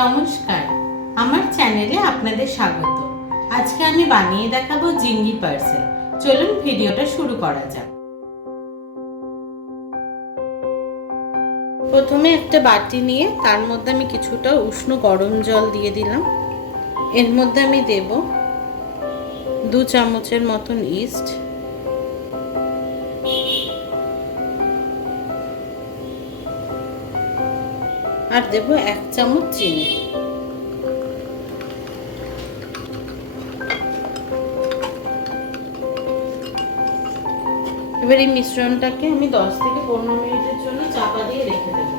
নমস্কার, আমার চ্যানেলে আপনাদের স্বাগত। আজকে আমি বানিয়ে দেখাবো জিঙ্গি পার্সেল। চলুন ভিডিওটা শুরু করা যাক। প্রথমে একটা বাটি নিয়ে তার মধ্যে আমি কিছুটা উষ্ণ গরম জল দিয়ে দিলাম। এর মধ্যে আমি দেব 2 চামচের মতন ইস্ট, আর দেব 1 চামচ চিনি। এবার এই মিশ্রণটাকে আমি 10 থেকে 15 মিনিটের জন্য চাপা দিয়ে রেখে দেব।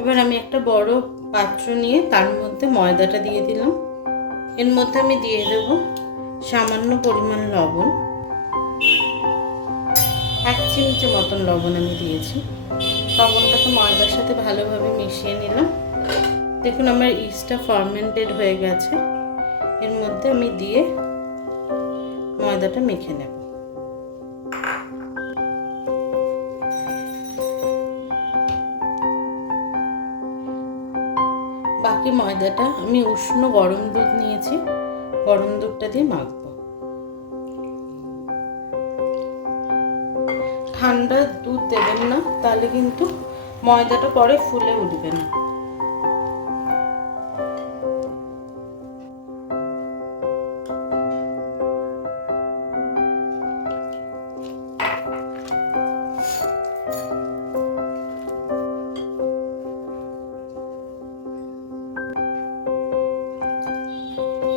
এবার আমি একটা বড় পাত্র নিয়ে তার মধ্যে ময়দাটা দিয়ে দিলাম। এর মধ্যে আমি দিয়ে দেব সামান্য পরিমাণ লবণ, 1 চিমটে মতন লবণ আমি দিয়েছি। লবণটাকে ময়দার সাথে ভালোভাবে মিশিয়ে নিলাম। দেখুন আমার ইস্টটা ফার্মেন্টেড হয়ে গেছে। এর মধ্যে আমি দিয়ে ময়দাটা মেখে নেব। বাকি ময়দাটা আমি উষ্ণ গরম দুধ নিয়েছি, গরম দুধটা দিয়ে মাখবো। ঠান্ডা দুধ দেবেন না, তাহলে কিন্তু ময়দাটা পরে ফুলে উঠবে না।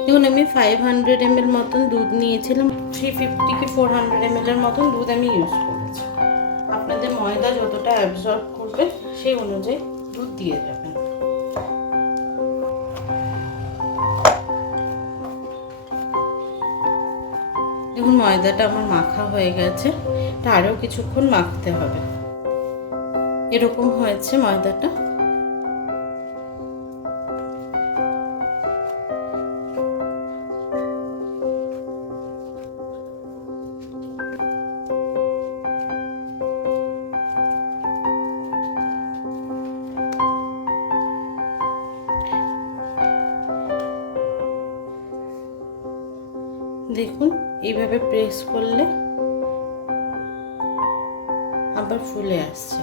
দেখুন আমি 500 ml মতন দুধ নিয়েছিলাম। 350 কি 400 ml এর মতন দুধ আমি ইউজ করেছি। আপনাদের ময়দা যতটা অ্যাবজর্ব করবে সেই অনুযায়ী দুধ দিয়ে যাবেন। দেখুন ময়দাটা আমার মাখা হয়ে গেছে, এটা আরও কিছুক্ষণ মাখতে হবে। এরকম হয়েছে ময়দাটা। দেখুন এইভাবে প্রেস করলে আবার ফুলে আসছে।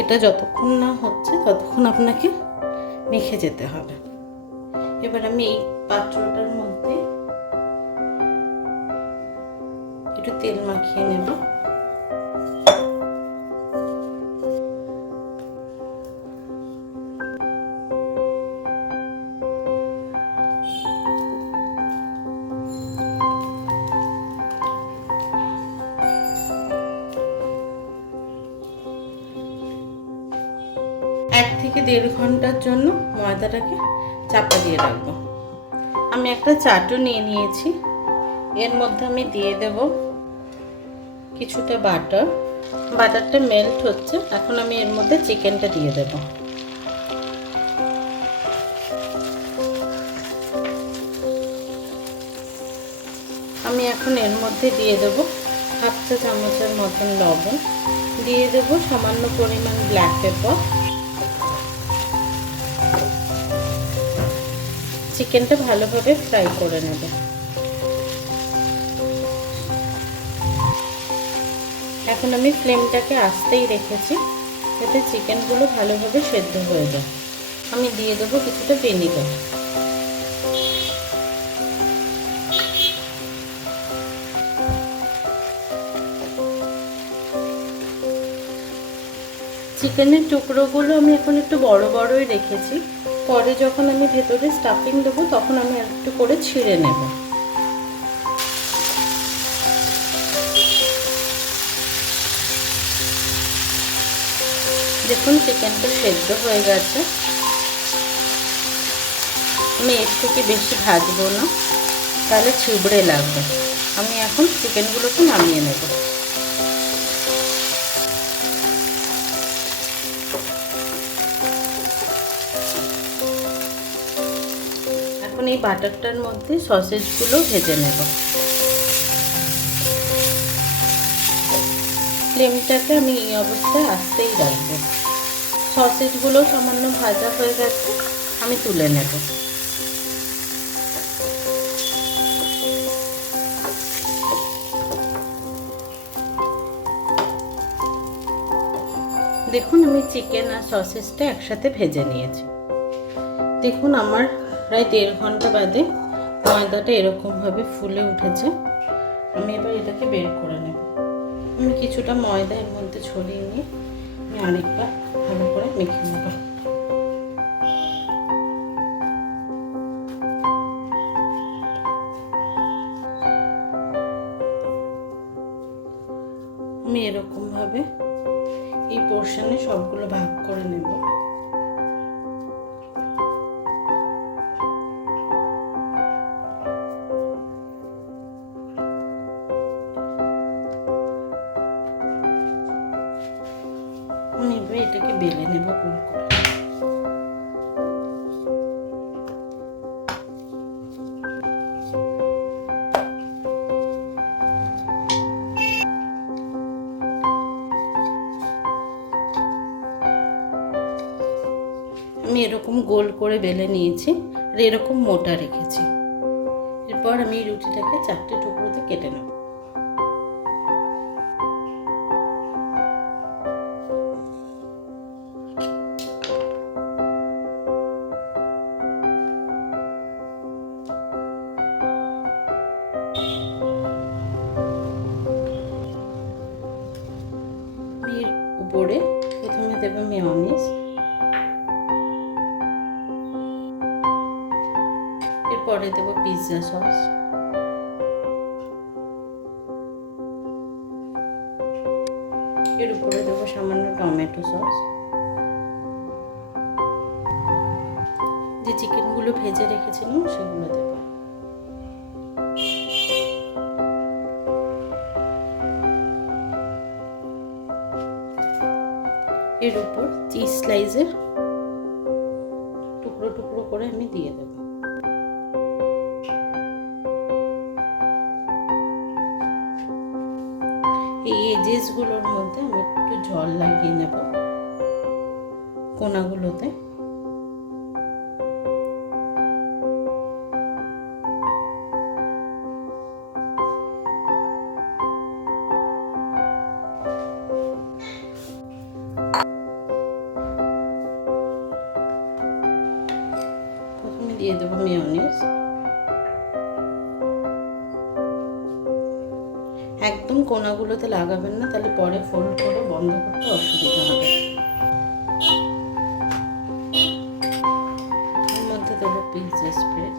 এটা যতক্ষণ না হচ্ছে ততক্ষণ আপনাকে মেখে যেতে হবে। এবার আমি এই পাত্রটার মধ্যে একটু তেল মাখিয়ে নেব। এক থেকে 1.5 ঘন্টার জন্য ময়দাটাকে চাপা দিয়ে রাখবো। আমি একটা চাটু নিয়ে নিয়েছি। এর মধ্যে আমি দিয়ে দেব কিছুটা বাটার। বাটারটা মেল্ট হচ্ছে, এখন আমি এর মধ্যে চিকেনটা দিয়ে দেব। আমি এখন এর মধ্যে দিয়ে দেব 1/2 চা চামচের মতন লবণ, দিয়ে দেব সামান্য পরিমাণ ব্ল্যাক পেপার। চিকেনটা ভালোভাবে ফ্রাই করে নেবে। এখন আমি ফ্লেমটাকে আস্তেই রেখেছি যাতে চিকেনগুলো ভালোভাবে সেদ্ধ হয়ে যায়। আমি দিয়ে দেবো কিছুটা ভিনেগার। চিকেনের টুকরোগুলো আমি এখন একটু বড় বড়ই রেখেছি। পরে যখন আমি ভেতরে স্টাফিং দেবো তখন আমি একটু করে ছিঁড়ে নেব। দেখুন চিকেনটা সেদ্ধ হয়ে গেছে। আমি এর থেকে বেশি ভাজবো না, তাহলে ছিবড়ে লাগবে। আমি এখন চিকেনগুলোকে নামিয়ে নেব। এখন এই বাটারটার মধ্যে সসেজগুলো ভেজে নেব। ফ্লেমটাকে আমি এই অবস্থায় আস্তেই রাখবো। সসেজগুলো সামান্য ভাজা হয়ে গেছে, আমি তুলে নেব। দেখুন আমি চিকেন আর সসেজটা একসাথে ভেজে নিয়েছি। দেখুন আমার প্রায় 1.5 ঘন্টা বাদে ময়দাটা এরকমভাবে ফুলে উঠেছে। আমি এবার এটাকে বের করে নেব। আমি কিছুটা ময়দা এর মধ্যে ছড়িয়ে নিয়ে আমি আরেকবার ভালো করে মেখে নেব। আমি এরকমভাবে এই পোর্শনে সবগুলো ভাগ করে নেব। আমি এবার এটাকে বেলে নেব গোল করে। আমি এরকম গোল করে বেলে নিয়েছি আর এরকম মোটা রেখেছি। এরপর আমি এই রুটিটাকে 4টে টুকরোতে কেটে নেব। এর উপরে প্রথমে দেব মেয়োনিজ, এরপরে দেব পিৎজা সস, এর উপরে দেব সামান্য টমেটো সস। যে চিকেনগুলো ভেজে রেখেছিলাম সেগুলো দেব। এর উপর চিজ স্লাইসের টুকরো টুকরো করে আমি দিয়ে দেব। এই এজেসগুলোর মধ্যে আমি একটু জল লাগিয়ে নেব কোনাগুলোতে। প্রথমে দিয়ে দেব মেয়োনিজ। একদম কোনাগুলোতে লাগাবেন না, তাহলে পরে ফোল্ড করে বন্ধ করতে অসুবিধা হবে। এর মধ্যে দেবো পিৎজা স্প্রেড।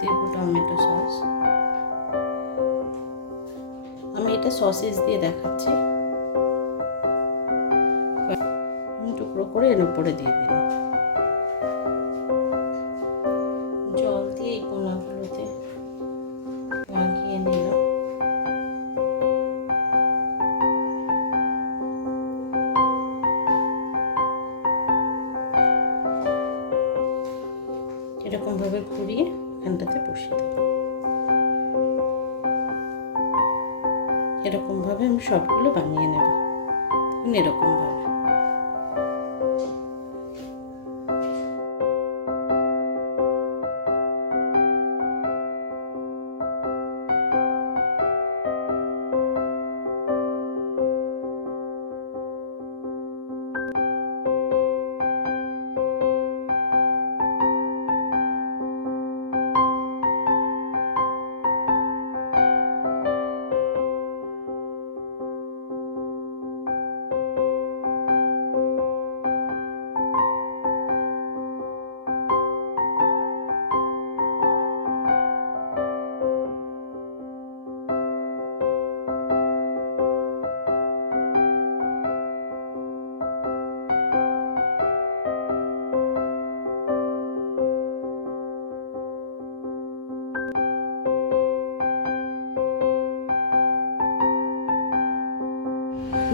দেবো টমেটো সস। আমি এটা সসেজ দিয়ে দেখাচ্ছি। টুকরো করে এর উপরে দিয়ে দিলাম। জল দিয়ে এই কোনাগুলোতে লাগিয়ে নিলাম। এরকম ভাবে ঘুরিয়ে এখানটাতে বসিয়ে দেব। এরকম ভাবে আমি সবগুলো বানিয়ে নেব। এরকম ভাবে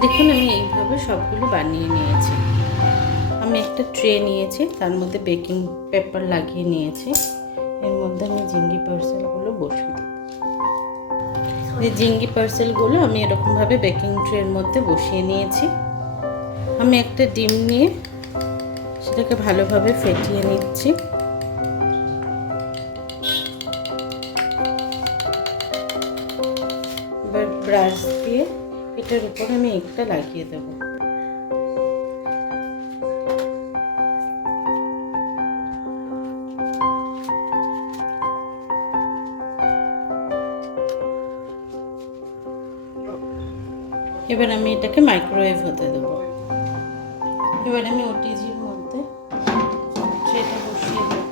দেখুন আমি এইভাবে সবগুলো বানিয়ে নিয়েছি। আমি একটা ট্রে নিয়েছি, তার মধ্যে বেকিং পেপার লাগিয়ে নিয়েছি। এর মধ্যে আমি জিঙ্গি পার্সেলগুলো বসিয়ে দেব। এই জিঙ্গি পার্সেলগুলো আমি এরকমভাবে বেকিং ট্রের মধ্যে বসিয়ে নিয়েছি। আমি একটা ডিম নিয়ে সেটাকে ভালোভাবে ফেটিয়ে নিচ্ছি। এবার ব্রাশ দিয়ে এটার উপর আমি একটা লাগিয়ে দেব। এবার আমি এটাকে মাইক্রোওয়েভ হতে দেব। এবার আমি ওটিজির মধ্যে সেটা বসিয়ে দেব।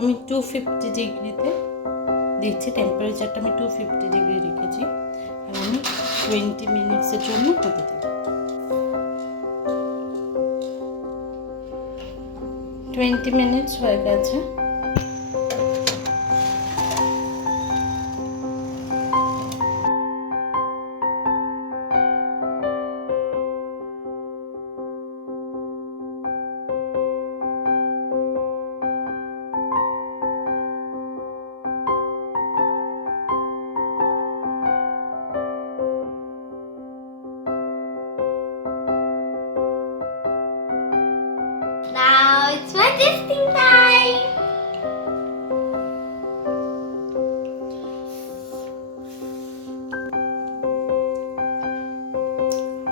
আমি 250 ডিগ্রিতে দিচ্ছি, টেম্পারেচারটা আমি 250 ডিগ্রি রেখেছি। আর আমি 20 মিনিটসের জন্য হতে দেব। 20 মিনিটস হয়ে গেছে। Now it's my testing time.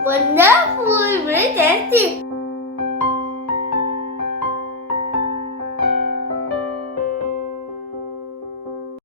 Wonderful, very tasty.